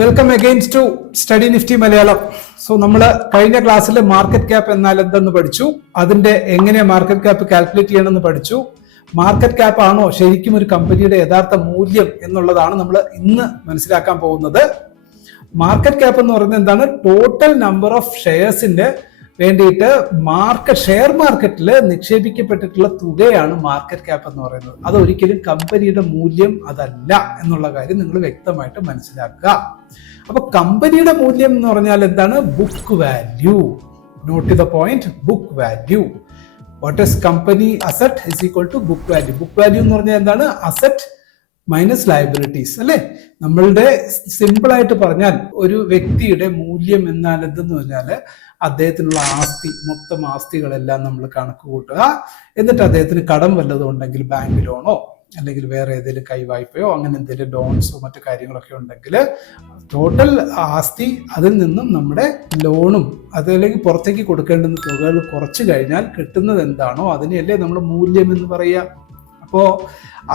Welcome again to study Nifty Malayalam. So നമ്മൾ കഴിഞ്ഞ ക്ലാസ്സിൽ മാർക്കറ്റ് ക്യാപ്പ് എന്നാൽ എന്തെന്ന് പഠിച്ചു, അതിന്റെ എങ്ങനെ മാർക്കറ്റ് ക്യാപ്പ് കാൽക്കുലേറ്റ് ചെയ്യണമെന്ന് പഠിച്ചു. മാർക്കറ്റ് ക്യാപ്പ് ആണോ ശരിക്കും ഒരു കമ്പനിയുടെ യഥാർത്ഥ മൂല്യം എന്നുള്ളതാണ് നമ്മൾ ഇന്ന് മനസ്സിലാക്കാൻ പോകുന്നത്. മാർക്കറ്റ് ക്യാപ്പ് എന്ന് പറയുന്നത് എന്താണ്? ടോട്ടൽ നമ്പർ ഓഫ് ഷെയർസിന്റെ വേണ്ടിയിട്ട് ഷെയർ മാർക്കറ്റിൽ നിക്ഷേപിക്കപ്പെട്ടിട്ടുള്ള തുകയാണ് മാർക്കറ്റ് ക്യാപ്പ് എന്ന് പറയുന്നത്. അത് ഒരിക്കലും കമ്പനിയുടെ മൂല്യം അതല്ല എന്നുള്ള കാര്യം നിങ്ങൾ വ്യക്തമായിട്ട് മനസ്സിലാക്കുക. അപ്പൊ കമ്പനിയുടെ മൂല്യം എന്ന് പറഞ്ഞാൽ എന്താണ്? Book value. Note the point, book value. What is company asset is equal to book value. Book value എന്ന് പറഞ്ഞാൽ എന്താണ്? അസറ്റ് മൈനസ് ലയബിലിറ്റീസ് അല്ലെ. നമ്മളുടെ സിമ്പിൾ ആയിട്ട് പറഞ്ഞാൽ ഒരു വ്യക്തിയുടെ മൂല്യം എന്നാൽ എന്തെന്ന് പറഞ്ഞാൽ അദ്ദേഹത്തിനുള്ള ആസ്തി, മൊത്തം ആസ്തികളെല്ലാം നമ്മൾ കണക്ക് കൂട്ടുക. എന്നിട്ട് അദ്ദേഹത്തിന് കടം വല്ലതും ഉണ്ടെങ്കിൽ ബാങ്ക് ലോണോ അല്ലെങ്കിൽ വേറെ ഏതെങ്കിലും കൈവായ്പയോ അങ്ങനെ എന്തെങ്കിലും ലോൺസോ മറ്റു കാര്യങ്ങളൊക്കെ ഉണ്ടെങ്കിൽ ടോട്ടൽ ആസ്തി, അതിൽ നിന്നും നമ്മുടെ ലോണും അതല്ലെങ്കിൽ പുറത്തേക്ക് കൊടുക്കേണ്ടുന്ന തുകകൾ കുറച്ച് കഴിഞ്ഞാൽ കിട്ടുന്നത് എന്താണോ അതിനെയല്ലേ നമ്മൾ മൂല്യം എന്ന് പറയുക. അപ്പോ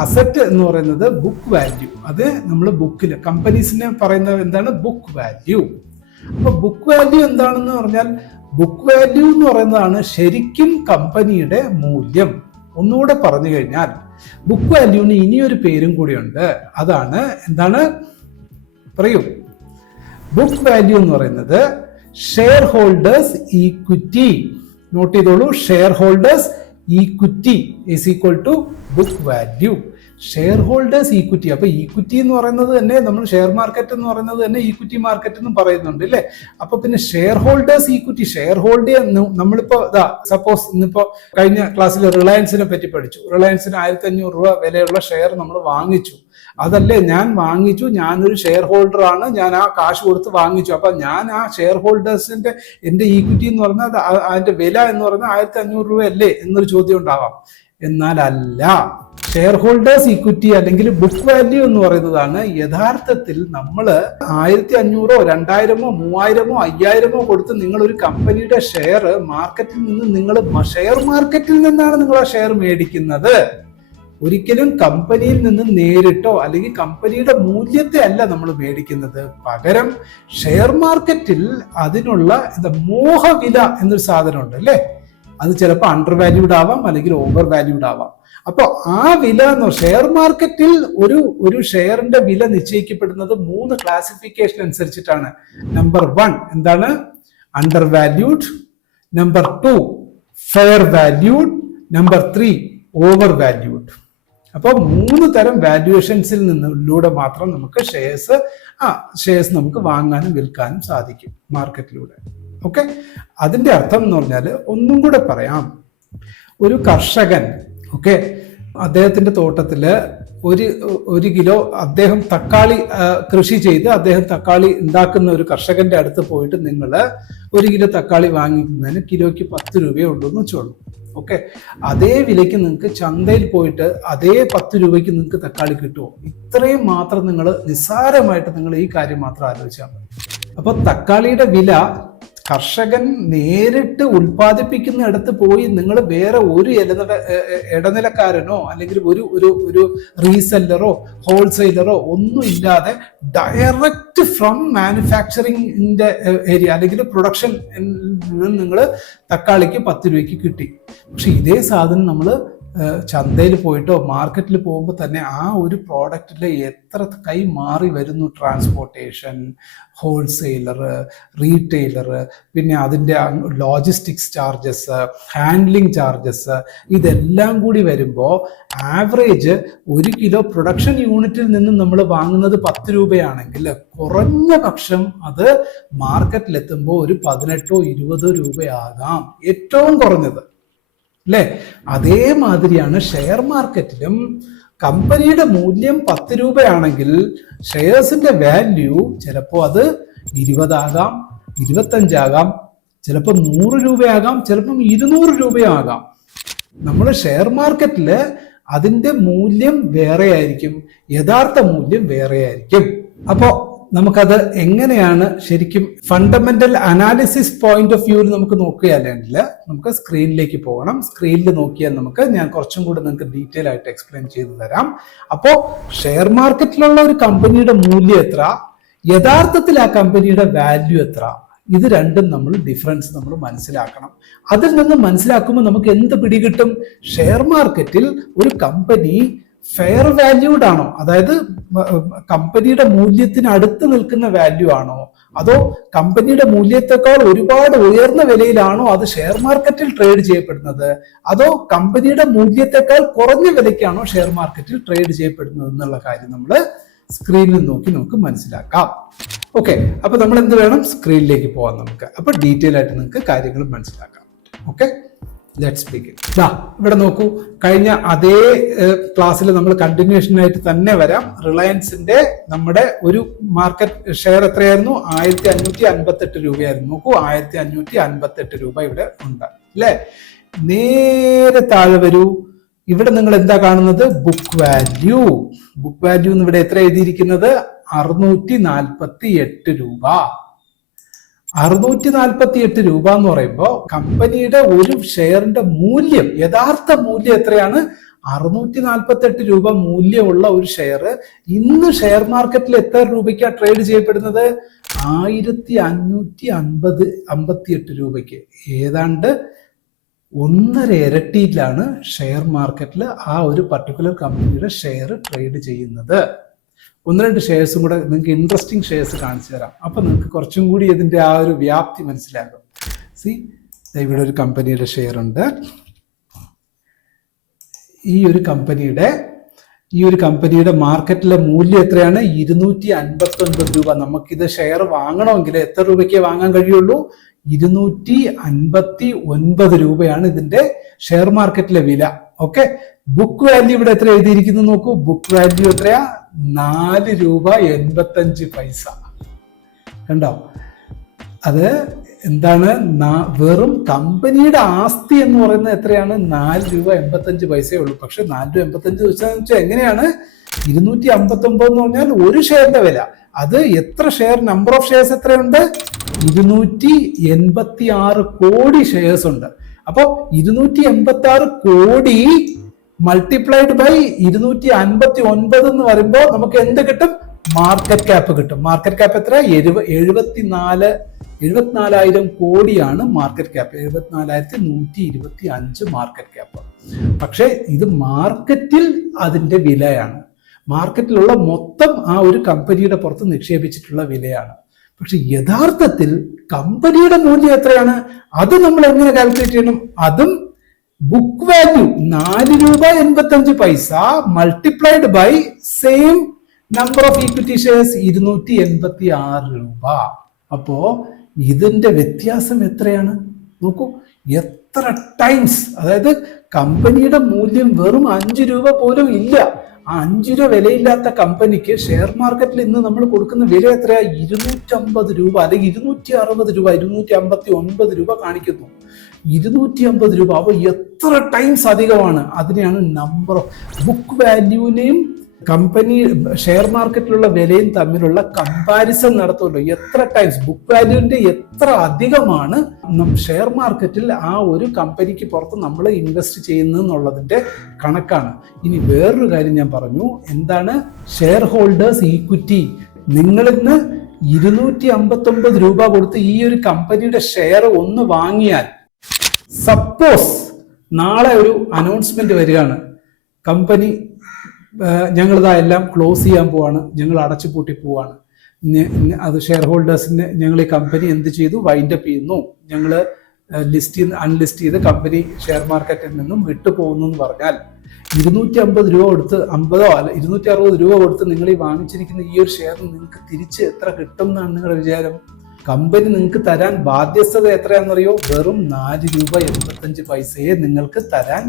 അസറ്റ് എന്ന് പറയുന്നത് ബുക്ക് വാല്യൂ. അത് നമ്മൾ ബുക്കിൽ കമ്പനീസിനെ പറയുന്നത് എന്താണ്? Book value. അപ്പൊ ബുക്ക് വാല്യൂ എന്താണെന്ന് പറഞ്ഞാൽ, ബുക്ക് വാല്യൂ എന്ന് പറയുന്നതാണ് ശരിക്കും കമ്പനിയുടെ മൂല്യം. ഒന്നുകൂടെ പറഞ്ഞു കഴിഞ്ഞാൽ ബുക്ക് വാല്യൂന് ഇനിയൊരു പേരും കൂടിയുണ്ട്. അതാണ് എന്താണ്? പറയൂ. ബുക്ക് വാല്യൂ എന്ന് പറയുന്നത് ഷെയർ ഹോൾഡേഴ്സ് ഈക്വിറ്റി. നോട്ട് ചെയ്തോളൂ, shareholders equity is equal to book value. Shareholders equity. അപ്പൊ ഈക്വിറ്റി എന്ന് പറയുന്നത് തന്നെ നമ്മൾ ഷെയർ മാർക്കറ്റ് എന്ന് പറയുന്നത് തന്നെ ഈക്വിറ്റി മാർക്കറ്റ് എന്ന് പറയുന്നുണ്ട് അല്ലേ. അപ്പൊ പിന്നെ share holders equity, share hold നമ്മളിപ്പോ സപ്പോസ് ഇന്നിപ്പോ കഴിഞ്ഞ ക്ലാസ്സിൽ റിലയൻസിനെ പറ്റി പഠിച്ചു. റിലയൻസിന് 1500 രൂപ വിലയുള്ള ഷെയർ നമ്മൾ വാങ്ങിച്ചു. അതല്ലേ ഞാൻ വാങ്ങിച്ചു, ഞാനൊരു ഷെയർ ഹോൾഡർ ആണ്, ഞാൻ ആ കാശ് കൊടുത്ത് വാങ്ങിച്ചു. അപ്പൊ ഞാൻ ആ ഷെയർ ഹോൾഡേഴ്സിന്റെ എന്റെ ഈക്വിറ്റി എന്ന് പറഞ്ഞാൽ അതിന്റെ വില എന്ന് പറഞ്ഞാൽ 1500 രൂപ അല്ലേ എന്നൊരു ചോദ്യം ഉണ്ടാവാം. എന്നാൽ അല്ല, ഷെയർ ഹോൾഡേഴ്സ് ഈക്വിറ്റി അല്ലെങ്കിൽ ബുക്ക് വാല്യൂ എന്ന് പറയുന്നതാണ് യഥാർത്ഥത്തിൽ നമ്മൾ 1500, 2000, 3000, 5000 കൊടുത്ത് നിങ്ങൾ ഒരു കമ്പനിയുടെ ഷെയർ മാർക്കറ്റിൽ നിന്ന് നിങ്ങൾ ഷെയർ മാർക്കറ്റിൽ നിന്നാണ് നിങ്ങൾ ആ ഷെയർ മേടിക്കുന്നത്. ഒരിക്കലും കമ്പനിയിൽ നിന്ന് നേരിട്ടോ അല്ലെങ്കിൽ കമ്പനിയുടെ മൂല്യത്തെ അല്ല നമ്മൾ മേടിക്കുന്നത്. പകരം ഷെയർ മാർക്കറ്റിൽ അതിനുള്ള മോഹവില എന്നൊരു സാധനമുണ്ട് അല്ലേ. അത് ചിലപ്പോൾ അണ്ടർ വാല്യൂഡ് ആവാം അല്ലെങ്കിൽ ഓവർ വാല്യൂഡ് ആവാം. അപ്പൊ ആ വില എന്ന് ഷെയർ മാർക്കറ്റിൽ ഒരു ഷെയറിന്റെ വില നിശ്ചയിക്കപ്പെടുന്നത് 3 ക്ലാസിഫിക്കേഷൻ അനുസരിച്ചിട്ടാണ്. നമ്പർ 1 എന്താണ്? Under valued. Number 2 fair valued. Number 3 over valued. അപ്പൊ 3 തരം വാല്യുവേഷൻസിൽ നിന്നിലൂടെ മാത്രം നമുക്ക് ഷെയർസ് നമുക്ക് വാങ്ങാനും വിൽക്കാനും സാധിക്കും മാർക്കറ്റിലൂടെ. ഓക്കെ, അതിന്റെ അർത്ഥം എന്ന് പറഞ്ഞാൽ ഒന്നും കൂടെ പറയാം. ഒരു കർഷകൻ അദ്ദേഹത്തിന്റെ തോട്ടത്തില് ഒരു കിലോ അദ്ദേഹം തക്കാളി കൃഷി ചെയ്ത് അദ്ദേഹം തക്കാളി ഉണ്ടാക്കുന്ന ഒരു കർഷകന്റെ അടുത്ത് പോയിട്ട് നിങ്ങൾ 1 കിലോ തക്കാളി വാങ്ങിക്കുന്നതിന് കിലോയ്ക്ക് 10 രൂപയേ ഉള്ളൂ എന്ന് വെച്ചോളൂ. ഓക്കെ, അതേ വിലയ്ക്ക് നിങ്ങൾക്ക് ചന്തയിൽ പോയിട്ട് അതേ 10 രൂപയ്ക്ക് നിങ്ങൾക്ക് തക്കാളി കിട്ടുമോ? ഇത്രയും മാത്രം നിങ്ങൾ നിസ്സാരമായിട്ട് നിങ്ങൾ ഈ കാര്യം മാത്രം ആലോചിച്ചാൽ മതി. അപ്പൊ തക്കാളിയുടെ വില കർഷകൻ നേരിട്ട് ഉൽപ്പാദിപ്പിക്കുന്നിടത്ത് പോയി നിങ്ങൾ വേറെ ഒരു ഇടനിലക്കാരനോ അല്ലെങ്കിൽ ഒരു റീസെല്ലറോ ഹോൾസെയിലറോ ഒന്നും ഇല്ലാതെ ഡയറക്റ്റ് ഫ്രം മാനുഫാക്ചറിങ്ങിന്റെ ഏരിയ അല്ലെങ്കിൽ പ്രൊഡക്ഷൻ നിങ്ങൾ തക്കാളിക്ക് 10 രൂപയ്ക്ക് കിട്ടി. പക്ഷെ ഇതേ സാധനം നമ്മൾ ചന്തയിൽ പോയിട്ടോ മാർക്കറ്റിൽ പോകുമ്പോൾ തന്നെ ആ ഒരു പ്രോഡക്റ്റിൽ എത്ര കൈ മാറി വരുന്നു. ട്രാൻസ്പോർട്ടേഷൻ, ഹോൾസെയിലർ, റീറ്റെയിലർ, പിന്നെ അതിൻ്റെ ലോജിസ്റ്റിക്സ് ചാർജസ്, ഹാൻഡ്ലിംഗ് ചാർജസ്, ഇതെല്ലാം കൂടി വരുമ്പോൾ ആവറേജ് 1 കിലോ പ്രൊഡക്ഷൻ യൂണിറ്റിൽ നിന്നും നമ്മൾ വാങ്ങുന്നത് 10 രൂപയാണെങ്കിൽ കുറഞ്ഞ പക്ഷം അത് മാർക്കറ്റിലെത്തുമ്പോൾ ഒരു 18 20 രൂപയാകാം, ഏറ്റവും കുറഞ്ഞത് അല്ലെ. അതേമാതിരിയാണ് ഷെയർ മാർക്കറ്റിലും. കമ്പനിയുടെ മൂല്യം 10 രൂപയാണെങ്കിൽ ഷെയർസിന്റെ വാല്യൂ ചിലപ്പോൾ അത് 20 ആകാം, 25 ആകാം, ചിലപ്പോൾ 100 രൂപയാകാം, ചിലപ്പം 200 രൂപയാകാം. നമ്മുടെ ഷെയർ മാർക്കറ്റില് അതിന്റെ മൂല്യം വേറെ ആയിരിക്കും, യഥാർത്ഥ മൂല്യം വേറെ ആയിരിക്കും. അപ്പോ നമുക്കത് എങ്ങനെയാണ് ശരിക്കും ഫണ്ടമെന്റൽ അനാലിസിസ് പോയിന്റ് ഓഫ് വ്യൂവിൽ നമുക്ക് നോക്കുകയല്ലെങ്കിൽ നമുക്ക് സ്ക്രീനിലേക്ക് പോകണം. സ്ക്രീനിൽ നോക്കിയാൽ ഞാൻ കുറച്ചും കൂടി നിങ്ങൾക്ക് ഡീറ്റെയിൽ ആയിട്ട് എക്സ്പ്ലെയിൻ ചെയ്തു തരാം. അപ്പോൾ ഷെയർ മാർക്കറ്റിലുള്ള ഒരു കമ്പനിയുടെ മൂല്യം എത്ര, യഥാർത്ഥത്തിൽ ആ കമ്പനിയുടെ വാല്യൂ എത്ര, ഇത് രണ്ടും നമ്മൾ ഡിഫറൻസ് നമ്മൾ മനസ്സിലാക്കണം. അതിൽ നിന്ന് മനസ്സിലാക്കുമ്പോൾ നമുക്ക് എന്ത് പിടികിട്ടും? ഷെയർ മാർക്കറ്റിൽ ഒരു കമ്പനി ഫെയർ വാല്യൂഡ് ആണോ, അതായത് കമ്പനിയുടെ മൂല്യത്തിന് അടുത്ത് നിൽക്കുന്ന വാല്യൂ ആണോ, അതോ കമ്പനിയുടെ മൂല്യത്തെക്കാൾ ഒരുപാട് ഉയർന്ന വിലയിലാണോ അത് ഷെയർ മാർക്കറ്റിൽ ട്രേഡ് ചെയ്യപ്പെടുന്നത്, അതോ കമ്പനിയുടെ മൂല്യത്തെക്കാൾ കുറഞ്ഞ വിലയ്ക്കാണോ ഷെയർ മാർക്കറ്റിൽ ട്രേഡ് ചെയ്യപ്പെടുന്നത് എന്നുള്ള കാര്യം നമ്മൾ സ്ക്രീനിൽ നോക്കി നമുക്ക് മനസ്സിലാക്കാം. ഓക്കെ, അപ്പൊ നമ്മൾ എന്ത് വേണം? സ്ക്രീനിലേക്ക് പോവാം നമുക്ക്. അപ്പൊ ഡീറ്റെയിൽ ആയിട്ട് നിങ്ങൾക്ക് കാര്യങ്ങൾ മനസ്സിലാക്കാം. Okay, let's begin. ഇവിടെ നോക്കൂ, കഴിഞ്ഞ അതേ ക്ലാസ്സിൽ നമ്മൾ കണ്ടിന്യൂഷൻ ആയിട്ട് തന്നെ വരാം. റിലയൻസിന്റെ നമ്മുടെ ഒരു മാർക്കറ്റ് ഷെയർ എത്രയായിരുന്നു? 1558 രൂപയായിരുന്നു. നോക്കൂ, 1558 രൂപ ഇവിടെ ഉണ്ട് അല്ലെ. നേരെ താഴെ വരൂ. ഇവിടെ നിങ്ങൾ എന്താ കാണുന്നത്? Book value. ബുക്ക് വാല്യൂ എന്ന് ഇവിടെ എത്ര എഴുതിയിരിക്കുന്നത്? 648 രൂപ. 648 രൂപ എന്ന് പറയുമ്പോൾ കമ്പനിയുടെ ഒരു ഷെയറിന്റെ മൂല്യം, യഥാർത്ഥ മൂല്യം എത്രയാണ്? 648 രൂപ മൂല്യമുള്ള ഒരു ഷെയർ ഇന്ന് ഷെയർ മാർക്കറ്റിൽ എത്ര രൂപയ്ക്കാണ് ട്രേഡ് ചെയ്യപ്പെടുന്നത്? 1558 രൂപയ്ക്ക്. ഏതാണ്ട് 1.5 ഇരട്ടിയിലാണ് ഷെയർ മാർക്കറ്റിൽ ആ ഒരു പർട്ടിക്കുലർ കമ്പനിയുടെ ഷെയർ ട്രേഡ് ചെയ്യുന്നത്. 1-2 ഷെയർസും കൂടെ നിങ്ങൾക്ക് ഇൻട്രസ്റ്റിംഗ് ഷെയർസ് കാണിച്ചു തരാം. അപ്പൊ നിങ്ങൾക്ക് കുറച്ചും കൂടി ഇതിന്റെ ആ ഒരു വ്യാപ്തി മനസ്സിലാകും. ഇവിടെ ഒരു കമ്പനിയുടെ ഷെയർ ഉണ്ട്. ഈ ഒരു കമ്പനിയുടെ മാർക്കറ്റിലെ മൂല്യം എത്രയാണ്? 259 രൂപ. നമുക്കിത് ഷെയർ വാങ്ങണമെങ്കിൽ എത്ര രൂപയ്ക്ക് വാങ്ങാൻ കഴിയുള്ളൂ? 259 രൂപയാണ് ഇതിന്റെ ഷെയർ മാർക്കറ്റിലെ വില. ഓക്കെ, ബുക്ക് വാല്യൂ ഇവിടെ എത്ര എഴുതിയിരിക്കുന്നു നോക്കൂ. ബുക്ക് വാല്യൂ എത്രയാ? 4 രൂപ 85 പൈസ. കണ്ടോ? അത് എന്താണ്? വെറും കമ്പനിയുടെ ആസ്തി എന്ന് പറയുന്നത് എത്രയാണ്? 4 രൂപ 85 പൈസയേ ഉള്ളൂ. പക്ഷെ 4 രൂപ 85 വെച്ചാൽ എങ്ങനെയാണ്? 259 എന്ന് പറഞ്ഞാൽ ഒരു ഷെയറിന്റെ വില. അത് എത്ര ഷെയർ, നമ്പർ ഓഫ് ഷെയർസ് എത്രയുണ്ട്? 286 കോടി ഷെയർസ് ഉണ്ട്. അപ്പോ 286 കോടി മൾട്ടിപ്ലൈഡ് ബൈ 259 എന്ന് പറയുമ്പോൾ നമുക്ക് എന്ത് കിട്ടും? മാർക്കറ്റ് ക്യാപ്പ് കിട്ടും. മാർക്കറ്റ് ക്യാപ്പ് എത്ര? 74,000 കോടിയാണ് മാർക്കറ്റ് ക്യാപ്പ്. 74,125 market cap. പക്ഷെ ഇത് മാർക്കറ്റിൽ അതിന്റെ വിലയാണ്. മാർക്കറ്റിലുള്ള മൊത്തം ആ ഒരു കമ്പനിയുടെ പുറത്ത് നിക്ഷേപിച്ചിട്ടുള്ള വിലയാണ്. പക്ഷെ യഥാർത്ഥത്തിൽ കമ്പനിയുടെ മൂല്യം എത്രയാണ്? അത് നമ്മൾ എങ്ങനെ കാൽക്കുലേറ്റ് ചെയ്യണം? അതും ബുക്ക് വാല്യൂ 4 രൂപ 85 പൈസ multiplied by same number of equity shares 286 രൂപ. അപ്പോ ഇതിന്റെ വ്യത്യാസം എത്രയാണ്? നോക്കൂ, എത്ര ടൈംസ്. അതായത് കമ്പനിയുടെ മൂല്യം വെറും 5 രൂപ പോലും ഇല്ല. ആ 5 രൂപ വിലയില്ലാത്ത കമ്പനിക്ക് ഷെയർ മാർക്കറ്റിൽ ഇന്ന് നമ്മൾ കൊടുക്കുന്ന വില എത്രയാ? 250 രൂപ അല്ലെങ്കിൽ 260 രൂപ, 259 രൂപ കാണിക്കുന്നു. 250 രൂപ. അപ്പൊ എത്ര ടൈംസ് അധികമാണ്. അതിനെയാണ് നമ്പർ ഓഫ് ബുക്ക് വാല്യൂവിനെയും കമ്പനി ഷെയർ മാർക്കറ്റിലുള്ള വിലയും തമ്മിലുള്ള കമ്പാരിസൺ നടത്തുമല്ലോ. എത്ര ടൈംസ് ബുക്ക് വാല്യൂവിന്റെ എത്ര അധികമാണ് ഷെയർ മാർക്കറ്റിൽ ആ ഒരു കമ്പനിക്ക് പുറത്ത് നമ്മൾ ഇൻവെസ്റ്റ് ചെയ്യുന്നതെന്നുള്ളതിന്റെ കണക്കാണ്. ഇനി വേറൊരു കാര്യം ഞാൻ പറഞ്ഞു. എന്താണ്? Share holders equity. നിങ്ങളിന്ന് 259 രൂപ കൊടുത്ത് ഈ ഒരു കമ്പനിയുടെ ഷെയർ ഒന്ന് വാങ്ങിയാൽ, സപ്പോസ് നാളെ ഒരു അനൗൺസ്മെന്റ് വരികയാണ്, കമ്പനി ഞങ്ങളിതാ എല്ലാം ക്ലോസ് ചെയ്യാൻ പോവാണ്, ഞങ്ങൾ അടച്ചുപൂട്ടി പോവാണ്, അത് ഷെയർ ഹോൾഡേഴ്സിന് ഞങ്ങൾ ഈ കമ്പനി എന്ത് ചെയ്തു? വൈൻഡപ്പ് ചെയ്യുന്നു, ഞങ്ങൾ അൺലിസ്റ്റ് ചെയ്ത് കമ്പനി ഷെയർ മാർക്കറ്റിൽ നിന്നും വിട്ടുപോകുന്നു എന്ന് പറഞ്ഞാൽ 250 രൂപ കൊടുത്ത് 50 അല്ല 260 രൂപ കൊടുത്ത് നിങ്ങൾ ഈ വാങ്ങിച്ചിരിക്കുന്ന ഈ ഒരു ഷെയർ നിങ്ങൾക്ക് തിരിച്ച് എത്ര കിട്ടും എന്നാണ് നിങ്ങളുടെ വിചാരം? കമ്പനി നിങ്ങൾക്ക് തരാൻ ബാധ്യസ്ഥത എത്രയാണെന്നറിയോ? വെറും 4 രൂപ 85 പൈസയെ നിങ്ങൾക്ക് തരാൻ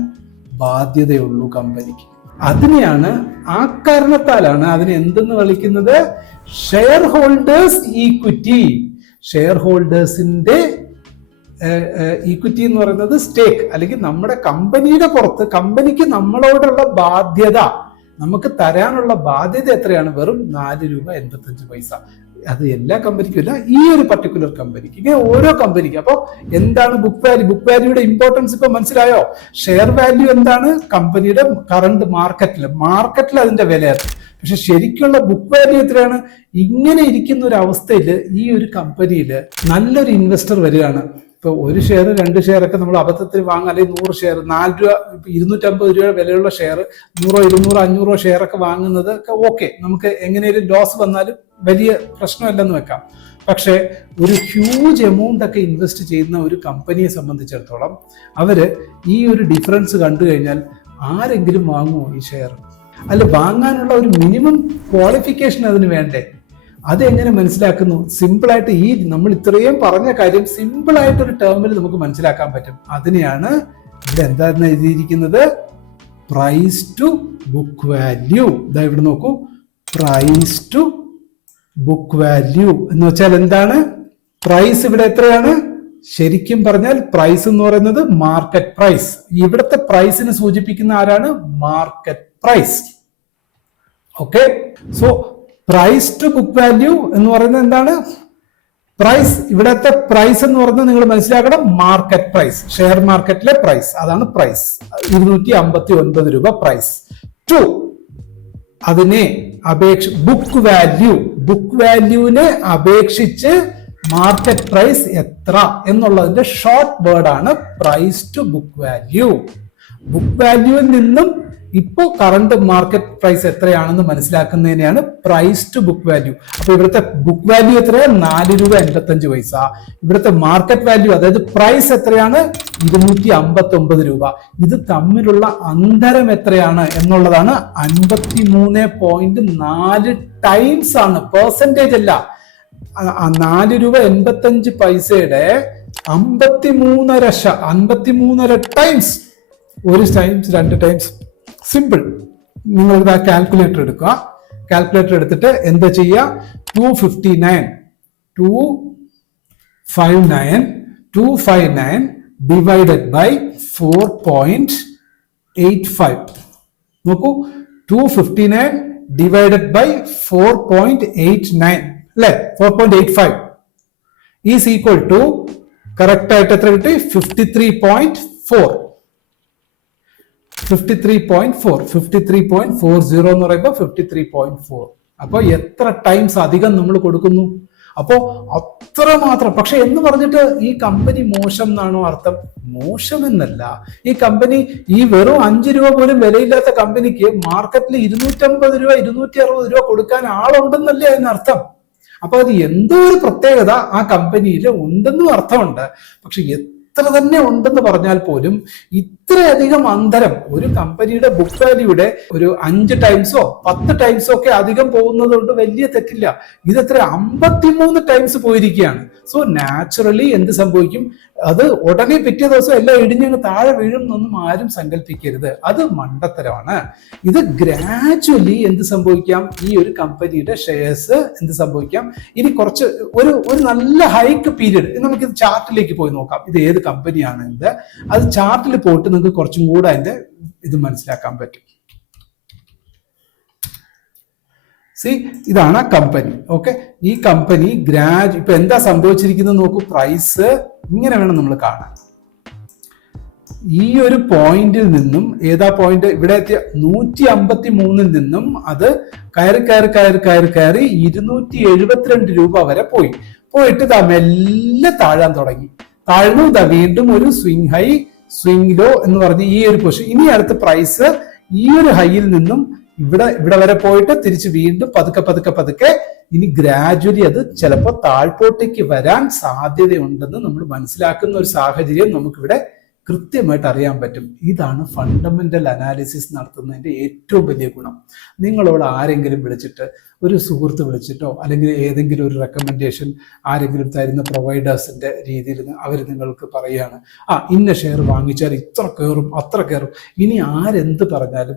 ബാധ്യതയുള്ളൂ കമ്പനിക്ക്. അതിനെയാണ്, ആ കാരണത്താലാണ് അതിനെ എന്തെന്ന് വിളിക്കുന്നത്? Shareholders equity. ഷെയർ ഹോൾഡേഴ്സിന്റെ ഈക്വിറ്റി എന്ന് പറയുന്നത് സ്റ്റേക്ക്, അല്ലെങ്കിൽ നമ്മുടെ കമ്പനിയുടെ പുറത്ത് കമ്പനിക്ക് നമ്മളോടുള്ള ബാധ്യത, നമുക്ക് തരാനുള്ള ബാധ്യത എത്രയാണ്? വെറും 4 രൂപ 85 പൈസ. അത് എല്ലാ കമ്പനിക്കും അല്ല, ഈ ഒരു പർട്ടിക്കുലർ കമ്പനിക്ക്. ഇങ്ങനെ ഓരോ കമ്പനിക്ക്. അപ്പോൾ എന്താണ് ബുക്ക് വാല്യൂ? ബുക്ക് വാല്യൂയുടെ ഇമ്പോർട്ടൻസ് ഇപ്പൊ മനസ്സിലായോ? ഷെയർ വാല്യൂ എന്താണ്? കമ്പനിയുടെ കറണ്ട് മാർക്കറ്റിൽ അതിന്റെ വിലയാണ്. പക്ഷെ ശരിക്കുള്ള ബുക്ക് വാല്യൂ എത്രയാണ്? ഇങ്ങനെ ഇരിക്കുന്ന ഒരു അവസ്ഥയിൽ ഈ ഒരു കമ്പനിയിൽ നല്ലൊരു ഇൻവെസ്റ്റർ വരികയാണ്. ഇപ്പൊ 1 ഷെയർ 2 ഷെയർ ഒക്കെ നമ്മൾ അബദ്ധത്തിൽ വാങ്ങാം, അല്ലെങ്കിൽ 100 ഷെയർ 4 രൂപ 250 രൂപ വിലയുള്ള ഷെയർ 100 200 500 ഷെയർ ഒക്കെ വാങ്ങുന്നത് ഒക്കെ ഓക്കെ, നമുക്ക് എങ്ങനെയൊരു ലോസ് വന്നാലും വലിയ പ്രശ്നമല്ലെന്ന് വെക്കാം. പക്ഷെ ഒരു ഹ്യൂജ് എമൗണ്ട് ഒക്കെ ഇൻവെസ്റ്റ് ചെയ്യുന്ന ഒരു കമ്പനിയെ സംബന്ധിച്ചിടത്തോളം അവര് ഈ ഒരു ഡിഫറൻസ് കണ്ടു കഴിഞ്ഞാൽ ആരെങ്കിലും വാങ്ങുമോ ഈ ഷെയർ? അല്ല, വാങ്ങാനുള്ള ഒരു മിനിമം ക്വാളിഫിക്കേഷൻ അതിന് വേണ്ടേ? അതെങ്ങനെ മനസ്സിലാക്കുന്നു? സിമ്പിളായിട്ട് ഈ നമ്മൾ ഇത്രയും പറഞ്ഞ കാര്യം സിമ്പിളായിട്ടൊരു ടേമിൽ നമുക്ക് മനസ്സിലാക്കാൻ പറ്റും. അതിനെയാണ് ഇവിടെ എന്താണെന്ന് എഴുതിയിരിക്കുന്നത്? Price to book value. ഇതാ ഇവിടെ നോക്കൂ, പ്രൈസ് ടു ബുക്ക് വാല്യൂ എന്ന് വെച്ചാൽ എന്താണ്? പ്രൈസ് ഇവിടെ എത്രയാണ്? ശരിക്കും പറഞ്ഞാൽ പ്രൈസ് എന്ന് പറയുന്നത് മാർക്കറ്റ് പ്രൈസ്. ഇവിടുത്തെ പ്രൈസിനെ സൂചിപ്പിക്കുന്ന ആരാണ്? Market price. Okay, so price to book value എന്ന് പറയുന്നത് എന്താണ്? പ്രൈസ്. ഇവിടത്തെ പ്രൈസ് എന്ന് പറയുന്നത് നിങ്ങൾ മനസ്സിലാക്കണം, മാർക്കറ്റ് പ്രൈസ്, ഷെയർ മാർക്കറ്റിലെ പ്രൈസ്, അതാണ് പ്രൈസ്. 259 രൂപ പ്രൈസ്. ടു അതിനെ ബുക്ക് വാല്യൂവിനെ അപേക്ഷിച്ച് മാർക്കറ്റ് പ്രൈസ് എത്ര എന്നുള്ളതിന്റെ ഷോർട്ട് വേർഡ് ആണ് പ്രൈസ് ടു ബുക്ക് വാല്യൂ. ബുക്ക് വാല്യൂവിൽ നിന്നും ഇപ്പോ കറണ്ട് മാർക്കറ്റ് പ്രൈസ് എത്രയാണെന്ന് മനസ്സിലാക്കുന്നതിനെയാണ് പ്രൈസ് ടു ബുക്ക് വാല്യൂ. അപ്പൊ ഇവിടുത്തെ ബുക്ക് വാല്യൂ എത്രയാണ്? 4 രൂപ 85 പൈസ. ഇവിടുത്തെ മാർക്കറ്റ് വാല്യൂ അതായത് പ്രൈസ് എത്രയാണ്? 259 രൂപ. ഇത് തമ്മിലുള്ള അന്തരം എത്രയാണ് എന്നുള്ളതാണ് 53.4 ടൈംസ് ആണ്, പെർസെന്റേജ് അല്ല. 4 രൂപ 85 പൈസയുടെ 53.5 ടൈംസ്. 1 times 2 times. സിമ്പിൾ. നിങ്ങൾ ഇതാ കാൽക്കുലേറ്റർ എടുക്കുക. കാൽക്കുലേറ്റർ എടുത്തിട്ട് എന്താ ചെയ്യുക? 259 ഡിവൈഡഡ് ബൈ 4.85. നോക്കൂ, 259 ഡിവൈഡഡ് ബൈ 4.89 അല്ലെ, 4.85 ഈസ് ഈക്വൽ ടു കറക്റ്റ് ആയിട്ട് എത്ര കിട്ടി? 53.4. 53.40 എന്ന് പറയുമ്പോൾ 53.4. അപ്പൊ എത്ര ടൈംസ് അധികം നമ്മൾ കൊടുക്കുന്നു? അപ്പോ അത്രമാത്രം. പക്ഷെ എന്ന് പറഞ്ഞിട്ട് ഈ കമ്പനി മോശം എന്നാണോ അർത്ഥം? മോശം എന്നല്ല. ഈ കമ്പനി ഈ വെറും 5 രൂപ പോലും വിലയില്ലാത്ത കമ്പനിക്ക് മാർക്കറ്റിൽ 250 രൂപ 260 രൂപ കൊടുക്കാൻ ആളുണ്ടെന്നല്ലേ അതിനർത്ഥം. അപ്പൊ അത് എന്തോ ഒരു പ്രത്യേകത ആ കമ്പനിയിൽ ഉണ്ടെന്നും അർത്ഥമുണ്ട്. പക്ഷെ എത്ര തന്നെ ഉണ്ടെന്ന് പറഞ്ഞാൽ പോലും ഇത്രയധികം അന്തരം ഒരു കമ്പനിയുടെ ബുക്ക് വാല്യൂയുടെ ഒരു 5 ടൈംസോ 10 ടൈംസോ ഒക്കെ അധികം പോകുന്നത് കൊണ്ട് വലിയ തെറ്റില്ല. ഇതെത്ര 53 ടൈംസ് പോയിരിക്കുകയാണ്. സോ നാച്ചുറലി എന്ത് സംഭവിക്കും? അത് ഉടനെ പിറ്റേ ദിവസം എല്ലാം ഇടിഞ്ഞങ്ങ് താഴെ വീഴും എന്നൊന്നും ആരും സങ്കല്പിക്കരുത്. അത് മണ്ടത്തരമാണ്. ഇത് ഗ്രാജുവലി എന്ത് സംഭവിക്കാം? ഈ ഒരു കമ്പനിയുടെ ഷെയർസ് എന്ത് സംഭവിക്കാം? ഇനി കുറച്ച് ഒരു നല്ല ഹൈക്ക് പീരീഡ് നമുക്ക് ഇത് ചാർട്ടിലേക്ക് പോയി നോക്കാം. ഇത് ഏത് കമ്പനിയാണ് ഇത്? അത് ചാർട്ടിൽ പോയിട്ട് നിങ്ങൾക്ക് കുറച്ചും കൂടെ അതിന്റെ ഇത് മനസ്സിലാക്കാൻ പറ്റും. ഇതാണ് കമ്പനി. ഓക്കെ, ഈ കമ്പനി ഇപ്പൊ എന്താ സംഭവിച്ചിരിക്കുന്നത് നോക്കൂ. പ്രൈസ് ഇങ്ങനെ വേണം നമ്മൾ കാണാൻ. ഈ ഒരു പോയിന്റിൽ നിന്നും, ഏതാ പോയിന്റ്? ഇവിടെ എത്തിയ 153 നിന്നും അത് കയറി 272 രൂപ വരെ പോയിട്ട് മെല്ലെ താഴാൻ തുടങ്ങി. താഴ്ന്നു വീണ്ടും ഒരു സ്വിംഗ് ഹൈ സ്വിംഗ് ലോ എന്ന് പറഞ്ഞ് ഈ ഒരു പൊസിഷൻ. ഇനി അടുത്ത പ്രൈസ് ഈ ഒരു ഹൈയിൽ നിന്നും ഇവിടെ വരെ പോയിട്ട് തിരിച്ച് വീണ്ടും പതുക്കെ ഇനി ഗ്രാജുവലി അത് ചിലപ്പോൾ താഴ്പോട്ടേക്ക് വരാൻ സാധ്യതയുണ്ടെന്ന് നമ്മൾ മനസ്സിലാക്കുന്ന ഒരു സാഹചര്യം നമുക്കിവിടെ കൃത്യമായിട്ട് അറിയാൻ പറ്റും. ഇതാണ് ഫണ്ടമെന്റൽ അനാലിസിസ് നടത്തുന്നതിന്റെ ഏറ്റവും വലിയ ഗുണം. നിങ്ങളോട് ആരെങ്കിലും വിളിച്ചിട്ട്, ഒരു സുഹൃത്ത് വിളിച്ചിട്ടോ അല്ലെങ്കിൽ ഏതെങ്കിലും ഒരു റെക്കമെൻഡേഷൻ ആരെങ്കിലും തരുന്ന പ്രൊവൈഡേഴ്സിന്റെ രീതിയിൽ അവർ നിങ്ങൾക്ക് പറയുകയാണ്, ഇന്ന ഷെയർ വാങ്ങിച്ചാൽ ഇത്ര കയറും അത്ര കയറും. ഇനി ആരെന്ത് പറഞ്ഞാലും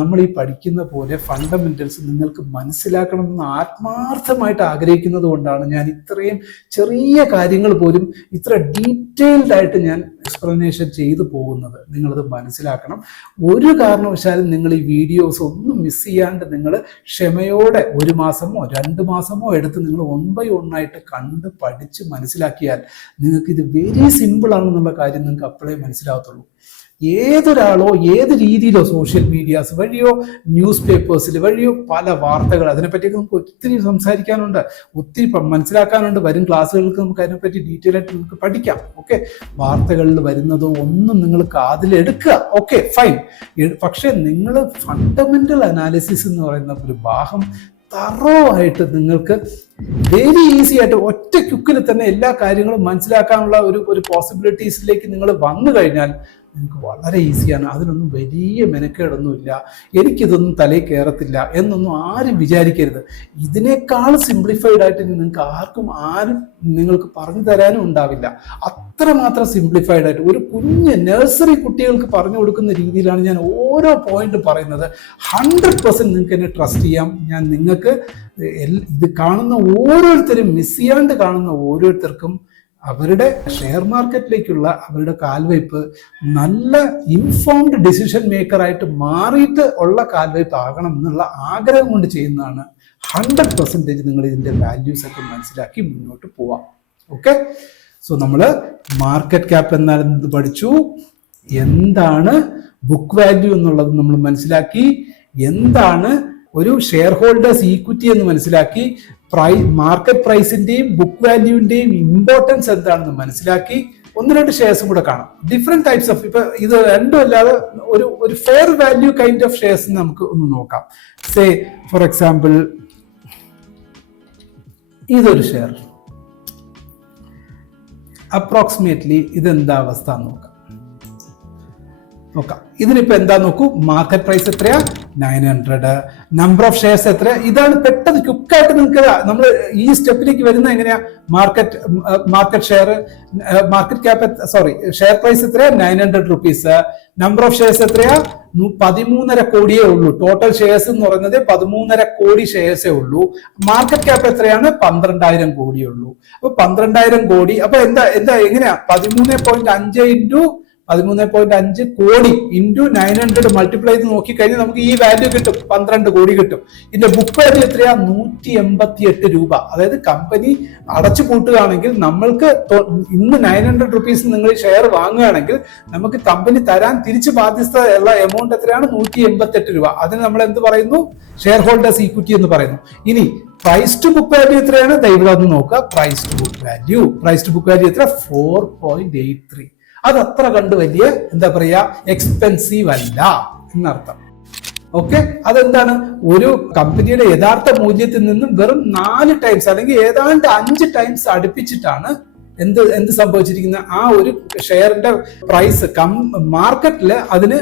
നമ്മൾ ഈ പഠിക്കുന്ന പോലെ ഫണ്ടമെന്റൽസ് നിങ്ങൾക്ക് മനസ്സിലാക്കണമെന്ന് ആത്മാർത്ഥമായിട്ട് ആഗ്രഹിക്കുന്നത് കൊണ്ടാണ് ഞാൻ ഇത്രയും ചെറിയ കാര്യങ്ങൾ പോലും ഇത്ര ഡീറ്റെയിൽഡ് ആയിട്ട് ഞാൻ എക്സ്പ്ലനേഷൻ ചെയ്തു പോകുന്നത്. നിങ്ങളത് മനസ്സിലാക്കണം. ഒരു കാരണവശാലും നിങ്ങൾ ഈ വീഡിയോസ് ഒന്നും മിസ് ചെയ്യാണ്ട് നിങ്ങൾ ക്ഷമയോടെ ക്ഷമയോടെ 1 മാസമോ 2 മാസമോ എടുത്ത് നിങ്ങൾ 1 by 1 ആയിട്ട് കണ്ട് പഠിച്ച് മനസ്സിലാക്കിയാൽ നിങ്ങൾക്ക് ഇത് വെരി സിമ്പിൾ ആണെന്നുള്ള കാര്യം നിങ്ങൾക്ക് അപ്പോഴേ മനസ്സിലാകത്തുള്ളൂ. ഏതൊരാളോ ഏത് രീതിയിലോ സോഷ്യൽ മീഡിയാസ് വഴിയോ ന്യൂസ് പേപ്പേഴ്സിൽ വഴിയോ പല വാർത്തകൾ, അതിനെപ്പറ്റിയൊക്കെ നമുക്ക് ഒത്തിരി സംസാരിക്കാനുണ്ട്, ഒത്തിരി മനസ്സിലാക്കാനുണ്ട്. വരും ക്ലാസ്സുകൾക്ക് നമുക്ക് അതിനെപ്പറ്റി ഡീറ്റെയിൽ ആയിട്ട് നമുക്ക് പഠിക്കാം. ഓക്കെ, വാർത്തകളിൽ വരുന്നതോ ഒന്നും നിങ്ങൾ കാതിലെടുക്കുക, ഓക്കെ ഫൈൻ. പക്ഷെ നിങ്ങൾ ഫണ്ടമെന്റൽ അനാലിസിസ് എന്ന് പറയുന്ന ഒരു ഭാഗം തറോ ആയിട്ട് നിങ്ങൾക്ക് വെരി ഈസി ആയിട്ട് ഒറ്റ ക്യുക്കിൽ തന്നെ എല്ലാ കാര്യങ്ങളും മനസ്സിലാക്കാനുള്ള ഒരു പോസിബിലിറ്റീസിലേക്ക് നിങ്ങൾ വന്നു കഴിഞ്ഞാൽ നിങ്ങൾക്ക് വളരെ ഈസിയാണ്. അതിനൊന്നും വലിയ മെനക്കേടൊന്നുമില്ല. എനിക്കിതൊന്നും തലയിൽ കയറത്തില്ല എന്നൊന്നും ആരും വിചാരിക്കരുത്. ഇതിനേക്കാൾ സിംപ്ലിഫൈഡ് ആയിട്ട് നിങ്ങൾക്ക് ആരും നിങ്ങൾക്ക് പറഞ്ഞു തരാനും ഉണ്ടാവില്ല. അത്രമാത്രം സിംപ്ലിഫൈഡ് ആയിട്ട് ഒരു കുഞ്ഞ് നഴ്സറി കുട്ടികൾക്ക് പറഞ്ഞു കൊടുക്കുന്ന രീതിയിലാണ് ഞാൻ ഓരോ പോയിന്റും പറയുന്നത്. 100% നിങ്ങൾക്ക് എന്നെ ട്രസ്റ്റ് ചെയ്യാം. ഞാൻ നിങ്ങൾക്ക് ഇത് കാണുന്ന ഓരോരുത്തരും മിസ് ചെയ്യാണ്ട് കാണുന്ന ഓരോരുത്തർക്കും അവരുടെ ഷെയർ മാർക്കറ്റിലേക്കുള്ള അവരുടെ കാൽവയ്പ് നല്ല ഇൻഫോംഡ് ഡിസിഷൻ മേക്കറായിട്ട് മാറിയിട്ട് ഉള്ള കാൽവയ്പ് ആകണം എന്നുള്ള ആഗ്രഹം കൊണ്ട് ചെയ്യുന്നതാണ്. 100% നിങ്ങൾ ഇതിന്റെ വാല്യൂസ് ഒക്കെ മനസ്സിലാക്കി മുന്നോട്ട് പോവാം. ഓക്കെ, സോ നമ്മൾ മാർക്കറ്റ് ക്യാപ്പ് എന്നാൽ പഠിച്ചു, എന്താണ് ബുക്ക് വാല്യൂ എന്നുള്ളത് നമ്മൾ മനസ്സിലാക്കി, എന്താണ് ഒരു ഷെയർ ഹോൾഡേഴ്സ് ഈക്വിറ്റി എന്ന് മനസ്സിലാക്കി, മാർക്കറ്റ് പ്രൈസിന്റെയും ബുക്ക് വാല്യൂവിന്റെയും ഇമ്പോർട്ടൻസ് എന്താണെന്ന് മനസ്സിലാക്കി. 1-2 ഷെയർസും കൂടെ കാണാം. ഡിഫറെന്റ് ടൈപ്സ് ഓഫ്, ഇപ്പൊ ഇത് രണ്ടും അല്ലാതെ ഒരു fair value kind of shares നമുക്ക് ഒന്ന് നോക്കാം. സേ ഫോർ എക്സാമ്പിൾ ഇതൊരു ഷെയർ, അപ്രോക്സിമേറ്റ്ലി ഇതെന്താ അവസ്ഥ നോക്കാം. ഇതിനിപ്പോ എന്താ നോക്കൂ, മാർക്കറ്റ് പ്രൈസ് എത്രയാ 900, നമ്പർ ഓഫ് ഷെയർസ് എത്ര. ഇതാണ് പെട്ടെന്ന് ക്വിക്കായിട്ട് നിങ്ങൾക്ക് നമ്മൾ ഈ സ്റ്റെപ്പിലേക്ക് വരുന്ന എങ്ങനെയാ, മാർക്കറ്റ് ക്യാപ്പ് ഷെയർ പ്രൈസ് എത്രയാ 900 rupees, നമ്പർ ഓഫ് ഷെയർസ് എത്രയാ 13.5 കോടിയേ ഉള്ളൂ. ടോട്ടൽ ഷെയർസ് എന്ന് പറയുന്നത് 13.5 കോടി ഷെയർസേ ഉള്ളൂ. മാർക്കറ്റ് ക്യാപ്പ് എത്രയാണ് 12,000 കോടിയേ ഉള്ളൂ. അപ്പൊ 12,000 കോടി, അപ്പൊ എന്താ എങ്ങനെയാ 13.5 കോടി ഇൻറ്റു 900 മൾട്ടിപ്ലൈ ചെയ്ത് നോക്കിക്കഴിഞ്ഞാൽ നമുക്ക് ഈ വാല്യൂ കിട്ടും, 12 കോടി കിട്ടും. ഇതിന്റെ ബുക്ക് വാല്യൂ എത്രയാ 188 രൂപ. അതായത് കമ്പനി അടച്ചു പൂട്ടുകയാണെങ്കിൽ നമ്മൾക്ക് ഇന്ന് 900 rupees നിങ്ങൾ ഷെയർ വാങ്ങുകയാണെങ്കിൽ നമുക്ക് കമ്പനി തരാൻ തിരിച്ച് ബാധ്യത ഉള്ള എമൗണ്ട് എത്രയാണ് 188 രൂപ. അതിന് നമ്മൾ എന്ത് പറയുന്നു, ഷെയർ ഹോൾഡേഴ്സ് ഈക്വിറ്റി എന്ന് പറയുന്നു. ഇനി പ്രൈസ് ടു ബുക്ക് വാല്യൂ എത്രയാണ്, ഇവിടെ ഒന്ന് നോക്കുക. പ്രൈസ് ടു ബുക്ക് വാല്യൂ എത്ര 4.83. അത് അത്ര കണ്ട് വലിയ എന്താ പറയാ എക്സ്പെൻസീവ് അല്ല എന്നർത്ഥം. ഓക്കെ, അതെന്താണ്, ഒരു കമ്പനിയുടെ യഥാർത്ഥ മൂല്യത്തിൽ നിന്നും വെറും 4 ടൈംസ് അല്ലെങ്കിൽ ഏതാണ്ട് 5 ടൈംസ് അടുപ്പിച്ചിട്ടാണ് എന്ത് സംഭവിച്ചിരിക്കുന്ന ആ ഒരു ഷെയറിന്റെ പ്രൈസ് മാർക്കറ്റിൽ അതിന്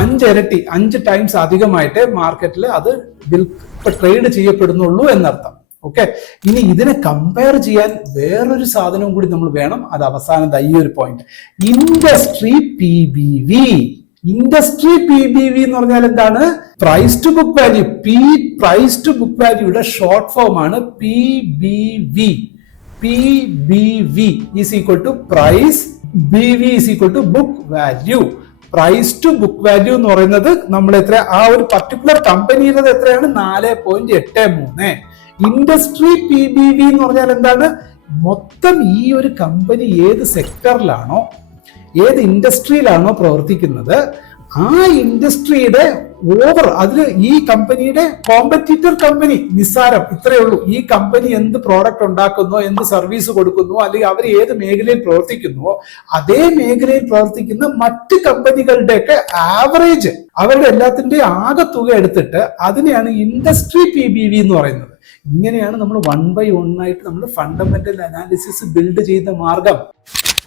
5 ഇരട്ടി 5 ടൈംസ് അധികമായിട്ട് മാർക്കറ്റിൽ അത് ട്രേഡ് ചെയ്യപ്പെടുന്നുള്ളൂ എന്നർത്ഥം. ഓക്കെ, ഇനി ഇതിനെ കമ്പയർ ചെയ്യാൻ വേറൊരു സാധനവും കൂടി നമ്മൾ വേണം. അത് അവസാനം ഈ ഒരു point, industry PBV. Industry PBV എന്ന് പറഞ്ഞാൽ എന്താണ്, price to book value. Price to book വാല്യൂയുടെ ഷോർട്ട് ഫോം ആണ് PBV. PBV is equal to price, BV is equal to book value. Price to book value എന്ന് പറയുന്നത് നമ്മൾ എത്ര, ആ ഒരു പർട്ടിക്കുലർ കമ്പനിയുടെ എത്രയാണ് 4.83. ഇൻഡസ്ട്രി PBV എന്ന് പറഞ്ഞാൽ എന്താണ്, മൊത്തം ഈ ഒരു കമ്പനി ഏത് സെക്ടറിലാണോ ഏത് ഇൻഡസ്ട്രിയിലാണോ പ്രവർത്തിക്കുന്നത് ആ ഇൻഡസ്ട്രിയുടെ അതിൽ ഈ കമ്പനിയുടെ കോമ്പറ്റീറ്റർ കമ്പനി നിസ്സാരം ഇത്രയേ ഉള്ളൂ. ഈ കമ്പനി എന്ത് പ്രോഡക്റ്റ് ഉണ്ടാക്കുന്നോ, എന്ത് സർവീസ് കൊടുക്കുന്നോ, അല്ലെങ്കിൽ അവർ ഏത് മേഖലയിൽ പ്രവർത്തിക്കുന്നുവോ അതേ മേഖലയിൽ പ്രവർത്തിക്കുന്ന മറ്റ് കമ്പനികളുടെയൊക്കെ ആവറേജ്, അവരുടെ എല്ലാത്തിന്റെയും ആകെത്തുക എടുത്തിട്ട് അതിനെയാണ് ഇൻഡസ്ട്രി PBV എന്ന് പറയുന്നത്. ഇങ്ങനെയാണ് നമ്മൾ 1 by 1 ആയിട്ട് നമ്മൾ ഫണ്ടമെന്റൽ അനാലിസിസ് ബിൽഡ് ചെയ്യുന്ന മാർഗം.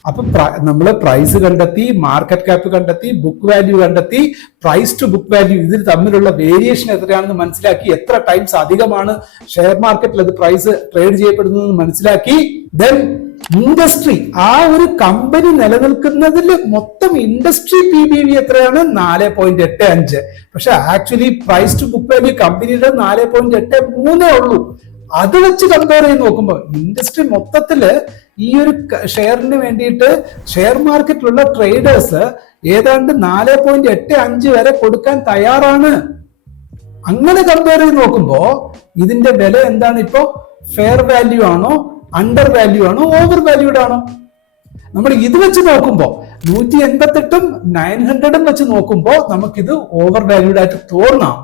അപ്പൊ നമ്മൾ പ്രൈസ് കണ്ടെത്തി, മാർക്കറ്റ് ക്യാപ്പ് കണ്ടെത്തി, ബുക്ക് വാല്യൂ കണ്ടെത്തി, പ്രൈസ് ടു ബുക്ക് വാല്യൂ ഇതിൽ തമ്മിലുള്ള വേരിയേഷൻ എത്രയാണെന്ന് മനസ്സിലാക്കി, എത്ര ടൈംസ് അധികമാണ് ഷെയർ മാർക്കറ്റിൽ അത് പ്രൈസ് ട്രേഡ് ചെയ്യപ്പെടുന്നതെന്ന് മനസ്സിലാക്കി. ദെൻ ഇൻഡസ്ട്രി, ആ ഒരു കമ്പനി നിലനിൽക്കുന്നതിൽ മൊത്തം ഇൻഡസ്ട്രി PBV എത്രയാണ് 4.85. പക്ഷെ actually price to book value കമ്പനിയുടെ 4.83 ഉള്ളൂ. അത് വെച്ച് കമ്പയർ ചെയ്ത് നോക്കുമ്പോൾ ഇൻഡസ്ട്രി മൊത്തത്തില് ഈ ഒരു ഷെയറിന് വേണ്ടിയിട്ട് ഷെയർ മാർക്കറ്റിലുള്ള ട്രേഡേഴ്സ് ഏതാണ്ട് 4.85 വരെ കൊടുക്കാൻ തയ്യാറാണ്. അങ്ങനെ കമ്പയർ ചെയ്ത് നോക്കുമ്പോൾ ഇതിന്റെ വില എന്താണ്? ഇപ്പോ ഫെയർ വാല്യൂ ആണോ, അണ്ടർ വാല്യൂ ആണോ, ഓവർ വാല്യൂഡ് ആണോ? നമ്മൾ ഇത് വെച്ച് നോക്കുമ്പോൾ 188ഉം 900ഉം വെച്ച് നോക്കുമ്പോൾ നമുക്കിത് ഓവർ വാല്യൂഡ് ആയിട്ട് തോന്നാം.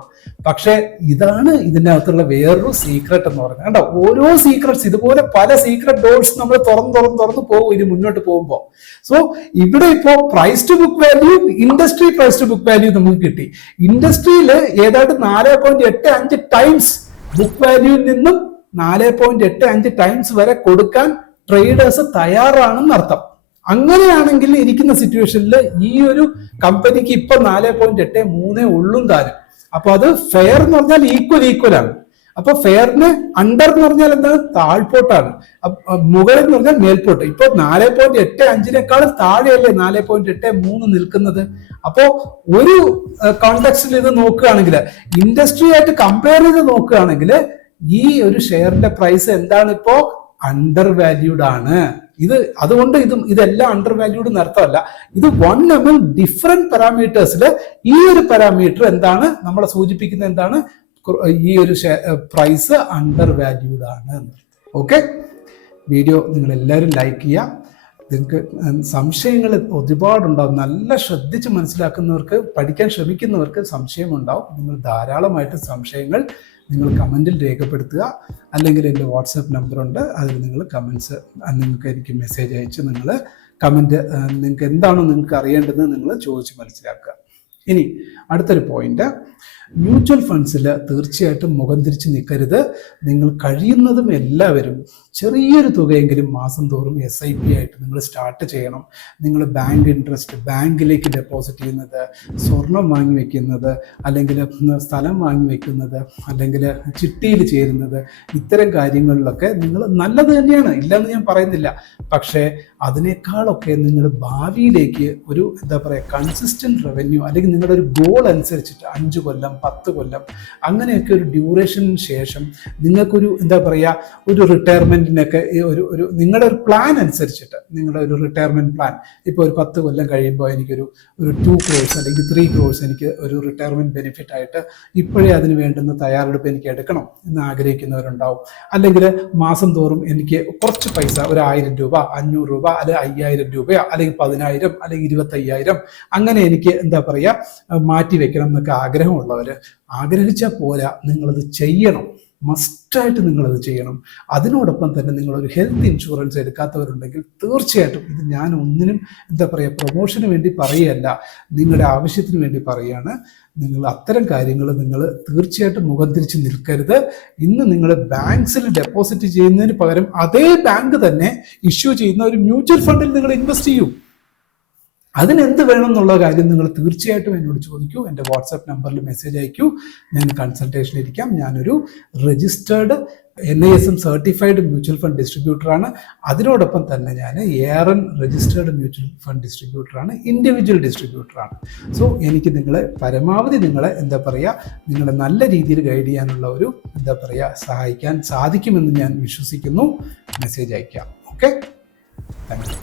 പക്ഷെ ഇതാണ് ഇതിന്റെ അകത്തുള്ള വേറൊരു സീക്രട്ട് എന്ന് പറയുന്നത്. കണ്ടോ, ഓരോ സീക്രട്സ് ഇതുപോലെ പല സീക്രട്ട് ഡോർസ് നമ്മൾ തുറന്ന് പോകും ഇനി മുന്നോട്ട് പോകുമ്പോൾ. സോ ഇവിടെ ഇപ്പോ price to book value, industry price to book value നമുക്ക് കിട്ടി. ഇൻഡസ്ട്രിയിൽ ഏതാണ്ട് 4.85 ടൈംസ് ബുക്ക് വാല്യൂവിൽ നിന്നും 4.85 ടൈംസ് വരെ കൊടുക്കാൻ ട്രേഡേഴ്സ് തയ്യാറാണെന്ന് അർത്ഥം. അങ്ങനെയാണെങ്കിൽ ഇരിക്കുന്ന സിറ്റുവേഷനിൽ ഈ ഒരു കമ്പനിക്ക് ഇപ്പൊ 4.83 ഉള്ളും താനും. അപ്പൊ അത് ഫെയർ എന്ന് പറഞ്ഞാൽ ഈക്വൽ ആണ്. അപ്പൊ ഫെയറിന് അണ്ടർ എന്ന് പറഞ്ഞാൽ എന്താണ്? താഴ്പോട്ടാണ്. മുകളിൽ എന്ന് പറഞ്ഞാൽ മേൽപോട്ട്. ഇപ്പൊ 4.85 താഴെയല്ലേ 4.83 നിൽക്കുന്നത്. അപ്പോ ഒരു കോണ്ടെക്സ്റ്റിൽ ഇത് നോക്കുകയാണെങ്കിൽ, ഇൻഡസ്ട്രി ആയിട്ട് കമ്പയർ ചെയ്ത് നോക്കുകയാണെങ്കിൽ ഈ ഒരു ഷെയറിന്റെ പ്രൈസ് എന്താണ്? ഇപ്പോ അണ്ടർ വാല്യൂഡ് ആണ്. അതുകൊണ്ട് ഇതെല്ലാം അണ്ടർ വാല്യൂഡ് അർത്ഥമല്ല. ഇത് 1 among ഡിഫറെന്റ് പാരാമീറ്റേഴ്സിൽ ഈ ഒരു പാരാമീറ്റർ എന്താണ് നമ്മളെ സൂചിപ്പിക്കുന്നത്? എന്താണ്? ഈ ഒരു പ്രൈസ് അണ്ടർ വാല്യൂഡ് ആണ്. ഓക്കെ, വീഡിയോ നിങ്ങൾ എല്ലാവരും ലൈക്ക് ചെയ്യുക. നിങ്ങൾക്ക് സംശയങ്ങൾ ഒരുപാടുണ്ടാവും. നല്ല ശ്രദ്ധിച്ച് മനസ്സിലാക്കുന്നവർക്ക്, പഠിക്കാൻ ശ്രമിക്കുന്നവർക്ക് സംശയമുണ്ടാവും. നിങ്ങൾ ധാരാളമായിട്ട് സംശയങ്ങൾ നിങ്ങൾ കമൻറ്റിൽ രേഖപ്പെടുത്തുക. അല്ലെങ്കിൽ എൻ്റെ വാട്സാപ്പ് നമ്പറുണ്ട്, അതിൽ നിങ്ങൾ കമൻസ് നിങ്ങൾക്ക് എനിക്ക് മെസ്സേജ് അയച്ച് നിങ്ങൾ കമൻറ്റ് നിങ്ങൾക്ക് എന്താണോ നിങ്ങൾക്ക് അറിയേണ്ടതെന്ന് നിങ്ങൾ ചോദിച്ച് മനസ്സിലാക്കുക. ഇനി അടുത്തൊരു പോയിന്റ്, മ്യൂച്വൽ ഫണ്ട്സിൽ തീർച്ചയായിട്ടും മുഖം തിരിച്ച് നിൽക്കരുത്. നിങ്ങൾ കഴിയുന്നതും എല്ലാവരും ചെറിയൊരു തുകയെങ്കിലും മാസം തോറും SIP ആയിട്ട് നിങ്ങൾ സ്റ്റാർട്ട് ചെയ്യണം. നിങ്ങൾ ബാങ്ക് ഇൻട്രസ്റ്റ്, ബാങ്കിലേക്ക് ഡെപ്പോസിറ്റ് ചെയ്യുന്നത്, സ്വർണം വാങ്ങി വെക്കുന്നത്, അല്ലെങ്കിൽ സ്ഥലം വാങ്ങി വെക്കുന്നത്, അല്ലെങ്കിൽ ചിട്ടിയിൽ ചേരുന്നത്, ഇത്തരം കാര്യങ്ങളിലൊക്കെ നിങ്ങൾ നല്ലത് തന്നെയാണ്, ഇല്ലെന്ന് ഞാൻ പറയുന്നില്ല. പക്ഷേ അതിനേക്കാളൊക്കെ നിങ്ങൾ ഭാവിയിലേക്ക് ഒരു കൺസിസ്റ്റന്റ് റവന്യൂ, അല്ലെങ്കിൽ നിങ്ങളുടെ ഒരു ഗോൾ അനുസരിച്ചിട്ട് 5 കൊല്ലം 10 കൊല്ലം അങ്ങനെയൊക്കെ ഒരു ഡ്യൂറേഷന് ശേഷം നിങ്ങൾക്കൊരു ഒരു റിട്ടയർമെന്റിനൊക്കെ ഒരു നിങ്ങളുടെ ഒരു പ്ലാൻ അനുസരിച്ചിട്ട്, നിങ്ങളുടെ ഒരു റിട്ടയർമെന്റ് പ്ലാൻ, ഇപ്പോൾ ഒരു 10 കൊല്ലം കഴിയുമ്പോൾ എനിക്കൊരു 2 crores അല്ലെങ്കിൽ 3 crores എനിക്ക് ഒരു റിട്ടയർമെന്റ് ബെനിഫിറ്റ് ആയിട്ട് ഇപ്പോഴേ അതിന് വേണ്ടുന്ന തയ്യാറെടുപ്പ് എനിക്ക് എടുക്കണം എന്ന് ആഗ്രഹിക്കുന്നവരുണ്ടാവും. അല്ലെങ്കിൽ മാസം തോറും എനിക്ക് കുറച്ച് പൈസ, ഒരു 1000 രൂപ, 500 രൂപ, അല്ലെങ്കിൽ 5000 രൂപയോ, അല്ലെങ്കിൽ 10000, അല്ലെങ്കിൽ 25000 അങ്ങനെ എനിക്ക് മാറ്റി വെക്കണം എന്നൊക്കെ ആഗ്രഹമുള്ളവർ ആഗ്രഹിച്ചാൽ പോരാ, നിങ്ങളത് ചെയ്യണം. മസ്റ്റായിട്ട് നിങ്ങളത് ചെയ്യണം. അതിനോടൊപ്പം തന്നെ നിങ്ങളൊരു ഹെൽത്ത് ഇൻഷുറൻസ് എടുക്കാത്തവരുണ്ടെങ്കിൽ തീർച്ചയായിട്ടും, ഇത് ഞാൻ ഒന്നിനും പ്രൊമോഷന് വേണ്ടി പറയുകയല്ല, നിങ്ങളുടെ ആവശ്യത്തിന് വേണ്ടി പറയുകയാണ്. നിങ്ങൾ അത്തരം കാര്യങ്ങൾ നിങ്ങൾ തീർച്ചയായിട്ടും മുഖം തിരിച്ച് നിൽക്കരുത്. ഇന്ന് നിങ്ങൾ ബാങ്ക്സിൽ ഡെപ്പോസിറ്റ് ചെയ്യുന്നതിന് പകരം അതേ ബാങ്ക് തന്നെ ഇഷ്യൂ ചെയ്യുന്ന ഒരു മ്യൂച്വൽ ഫണ്ടിൽ നിങ്ങൾ ഇൻവെസ്റ്റ് ചെയ്യൂ. അതിനെന്ത് വേണം എന്നുള്ള കാര്യം നിങ്ങൾ തീർച്ചയായിട്ടും എന്നോട് ചോദിക്കൂ. എൻ്റെ വാട്സാപ്പ് നമ്പറിൽ മെസ്സേജ് അയക്കൂ. ഞാൻ കൺസൾട്ടേഷൻ ഇരിക്കാം. ഞാനൊരു registered NISM certified mutual fund ഡിസ്ട്രിബ്യൂട്ടറാണ്. അതിനോടൊപ്പം തന്നെ ഞാൻ ARN രജിസ്റ്റേർഡ് മ്യൂച്വൽ ഫണ്ട് ഡിസ്ട്രിബ്യൂട്ടറാണ്, ഇൻഡിവിജ്വൽ ഡിസ്ട്രിബ്യൂട്ടറാണ്. സോ എനിക്ക് നിങ്ങളെ പരമാവധി നിങ്ങളെ നിങ്ങളെ നല്ല രീതിയിൽ ഗൈഡ് ചെയ്യാനുള്ള ഒരു സഹായിക്കാൻ സാധിക്കുമെന്ന് ഞാൻ വിശ്വസിക്കുന്നു. മെസ്സേജ് അയക്കാം. Okay, thank you.